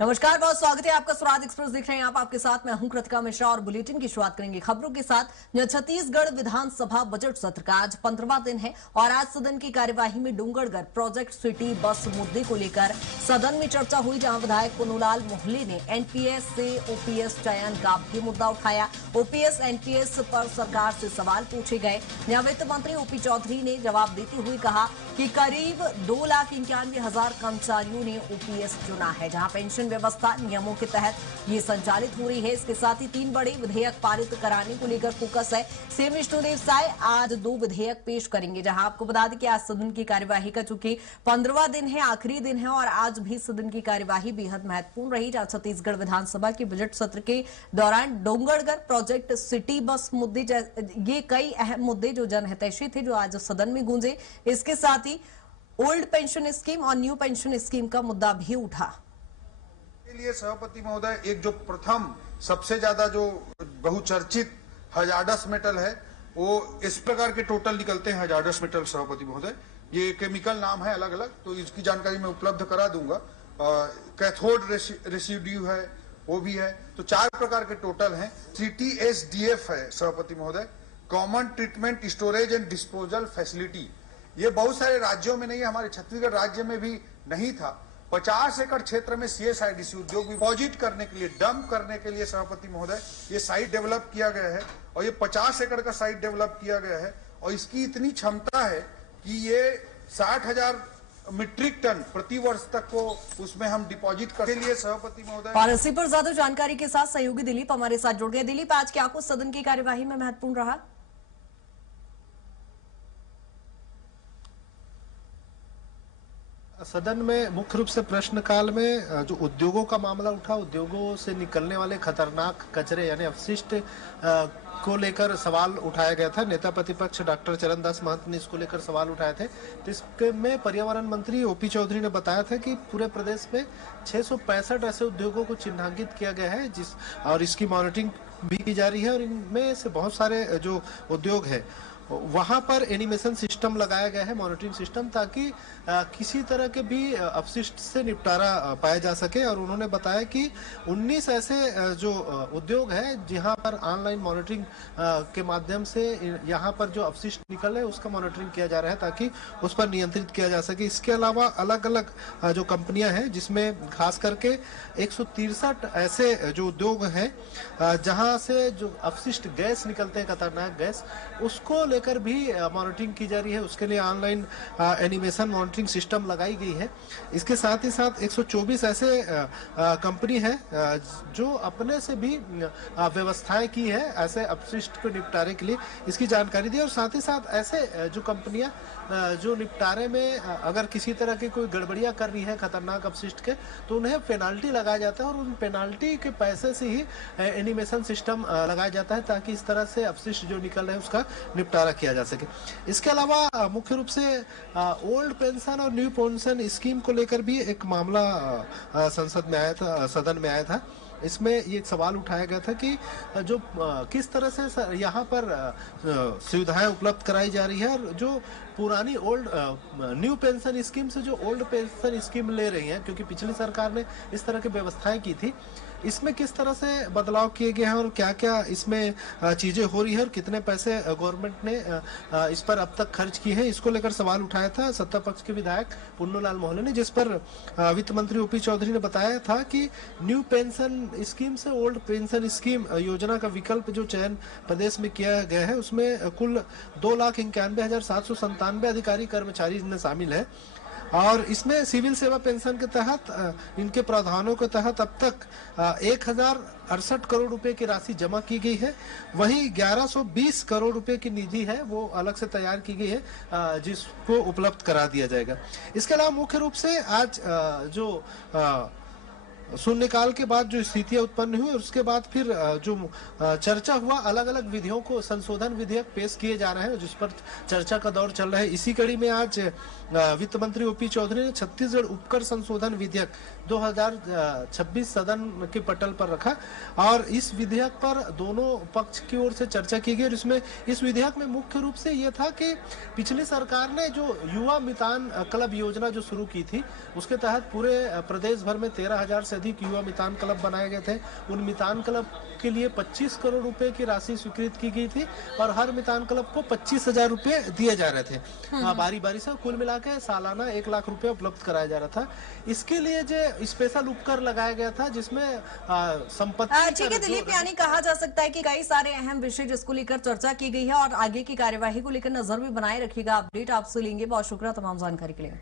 नमस्कार, बहुत स्वागत है आपका। स्वराज एक्सप्रेस देख रहे हैं आप। आपके साथ मैं हूं कृतिका मिश्रा और बुलेटिन की शुरुआत करेंगे खबरों के साथ। छत्तीसगढ़ विधानसभा बजट सत्र का आज 15वां दिन है और आज सदन की कार्यवाही में डोंगरगढ़ प्रोजेक्ट सिटी बस मुद्दे को लेकर सदन में चर्चा हुई, जहां विधायक पुन्नूलाल मोहले ने एनपीएस से ओपीएस चयन का भी मुद्दा उठाया। ओपीएस एनपीएस पर सरकार से सवाल पूछे गए, जहां वित्त मंत्री ओपी चौधरी ने जवाब देते हुए कहा कि करीब 2,91,000 कर्मचारियों ने ओपीएस चुना है, जहां पेंशन व्यवस्था नियमों के तहत ये संचालित हो रही है। इसके साथ ही 3 बड़े विधेयक पारित कराने को लेकर फोकस है। सीएम विष्णुदेव साय आज 2 विधेयक पेश करेंगे, जहां आपको बता दें कि आज सदन की कार्यवाही का चूंकि 15वां दिन है, आखिरी दिन है और आज भी सदन की कार्यवाही बेहद महत्वपूर्ण रही, जहां छत्तीसगढ़ विधानसभा के बजट सत्र के दौरान डोंगरगढ़ प्रोजेक्ट सिटी बस मुद्दे, ये कई अहम मुद्दे जो जनहितैषी थे, जो आज सदन में गूंजे। इसके साथ ही ओल्ड पेंशन स्कीम और न्यू पेंशन स्कीम का मुद्दा भी उठा। के लिए सभापति महोदय, एक जो प्रथम सबसे ज्यादा जो बहुचर्चित हजार्डस मेटल है, वो इस प्रकार के टोटल निकलते हैं हजार्डस मेटल सभापति महोदय। ये केमिकल नाम है अलग अलग, तो इसकी जानकारी मैं उपलब्ध करा दूंगा। कैथोड रेसिड्यू है, वो भी है, तो 4 प्रकार के टोटल हैं। CTSDF है सभापति महोदय, common treatment storage and disposal facility. ये बहुत सारे राज्यों में नहीं है, हमारे छत्तीसगढ़ राज्य में भी नहीं था। 50 एकड़ क्षेत्र में CSIDC उद्योग डिपॉजिट करने के लिए, डंप करने के लिए सभापति महोदय ये साइट डेवलप किया गया है, और ये 50 एकड़ का साइट डेवलप किया गया है, और इसकी इतनी क्षमता है कि ये 60,000 मीट्रिक टन प्रति वर्ष तक को उसमें हम डिपॉजिट करने के लिए सभापति महोदय। और इसी पर ज्यादा जानकारी के साथ सहयोगी दिलीप हमारे साथ जुड़ गए। दिलीप, आज क्या कुछ सदन की कार्यवाही में महत्वपूर्ण रहा? सदन में मुख्य रूप से प्रश्नकाल में जो उद्योगों का मामला उठा, उद्योगों से निकलने वाले खतरनाक कचरे यानी अपशिष्ट को लेकर सवाल उठाया गया था। नेता प्रतिपक्ष डॉक्टर चरणदास महंत ने इसको लेकर सवाल उठाए थे। तो इसमें पर्यावरण मंत्री ओपी चौधरी ने बताया था कि पूरे प्रदेश में 665 ऐसे उद्योगों को चिन्हांकित किया गया है, और इसकी मॉनिटरिंग भी की जा रही है, और इनमें से बहुत सारे जो उद्योग है वहां पर एनिमेशन सिस्टम लगाया गया है, मॉनिटरिंग सिस्टम, ताकि किसी तरह के भी अपशिष्ट से निपटारा पाया जा सके। और उन्होंने बताया कि 19 ऐसे जो उद्योग है जहां पर ऑनलाइन मॉनिटरिंग के माध्यम से यहां पर जो अपशिष्ट निकल रहे हैं उसका मॉनिटरिंग किया जा रहा है, ताकि उस पर नियंत्रित किया जा सके। इसके अलावा अलग अलग जो कंपनियां हैं, जिसमें खास करके 163 ऐसे जो उद्योग हैं जहां से जो अपशिष्ट गैस निकलते हैं, खतरनाक गैस, उसको लेकर भी मॉनिटरिंग की जा रही है। उसके लिए ऑनलाइन एनिमेशन मॉनिटरिंग सिस्टम लगाई गई है। इसके साथ ही साथ 124 ऐसे कंपनी है जो अपने से भी व्यवस्थाएं की है ऐसे अपशिष्ट को निपटारे के लिए, इसकी जानकारी दी। और साथ ही साथ ऐसे जो कंपनियां जो निपटारे में अगर किसी तरह की कोई गड़बड़ियां कर रही है खतरनाक अपशिष्ट के, तो उन्हें पेनाल्टी लगाया जाता है, और उन पेनाल्टी के पैसे से ही एनिमेशन सिस्टम लगाया जाता है, ताकि इस तरह से अपशिष्ट जो निकल रहे हैं उसका निपटारा किया जा सके। इसके अलावा मुख्य रूप से ओल्ड पेंशन और न्यू पेंशन स्कीम को लेकर भी एक मामला संसद में आया था, सदन में आया था। इसमें ये एक सवाल उठाया गया था कि जो किस तरह से यहाँ पर सुविधाएं उपलब्ध कराई जा रही है, और जो पुरानी ओल्ड न्यू पेंशन स्कीम से जो ओल्ड पेंशन स्कीम ले रही हैं, क्योंकि पिछली सरकार ने इस तरह की व्यवस्थाएं की थी, इसमें किस तरह से बदलाव किए गए हैं और क्या क्या इसमें चीजें हो रही है, और कितने पैसे गवर्नमेंट ने इस पर अब तक खर्च किए हैं, इसको लेकर सवाल उठाया था सत्ता पक्ष के विधायक पुन्नूलाल मोहले ने, जिस पर वित्त मंत्री ओपी चौधरी ने बताया था कि न्यू पेंशन स्कीम से ओल्ड पेंशन स्कीम योजना का विकल्प जो चयन प्रदेश में किया गया है, उसमें कुल 2,91,797 अधिकारी कर्मचारी इसमें शामिल है। और इसमें सिविल सेवा पेंशन के तहत इनके प्रावधानों के तहत अब तक 1,068 करोड़ रुपए की राशि जमा की गई है। वहीं 1,120 करोड़ रुपए की निधि है, वो अलग से तैयार की गई है, जिसको उपलब्ध करा दिया जाएगा। इसके अलावा मुख्य रूप से आज जो शून्यकाल के बाद जो स्थितियां उत्पन्न हुई, उसके बाद फिर जो चर्चा हुआ, अलग अलग विधियों को संशोधन विधेयक पेश किए जा रहे हैं, जिस पर चर्चा का दौर चल रहा है। इसी कड़ी में आज वित्त मंत्री ओपी चौधरी ने छत्तीसगढ़ उपकर संशोधन विधेयक 2026 सदन के पटल पर रखा, और इस विधेयक पर दोनों पक्ष की ओर से चर्चा की गई। इसमें इस विधेयक में मुख्य रूप से यह था कि पिछली सरकार ने जो युवा मितान क्लब योजना जो शुरू की थी, उसके तहत पूरे प्रदेश भर में 13,000 से से अधिक युवा मितान क्लब बनाए गए थे। उन मितान क्लब के लिए 25 करोड़ रुपए की राशि स्वीकृत की गई थी और हर मितान क्लब को 25,000 रुपए दिए जा रहे थे बारी बारी से। कुल मिला के सालाना 1 लाख रुपए उपलब्ध कराया जा रहा था। इसके लिए जो स्पेशल उपकर लगाया गया था जिसमें संपत्ति। ठीक है दिलीप, यानी कहा जा सकता है कि कई सारे अहम विषय जिसको लेकर चर्चा की गई है और आगे की कार्यवाही को लेकर नजर भी बनाए रखिएगा। अपडेट आपसे लेंगे। बहुत शुक्रिया तमाम जानकारी के लिए।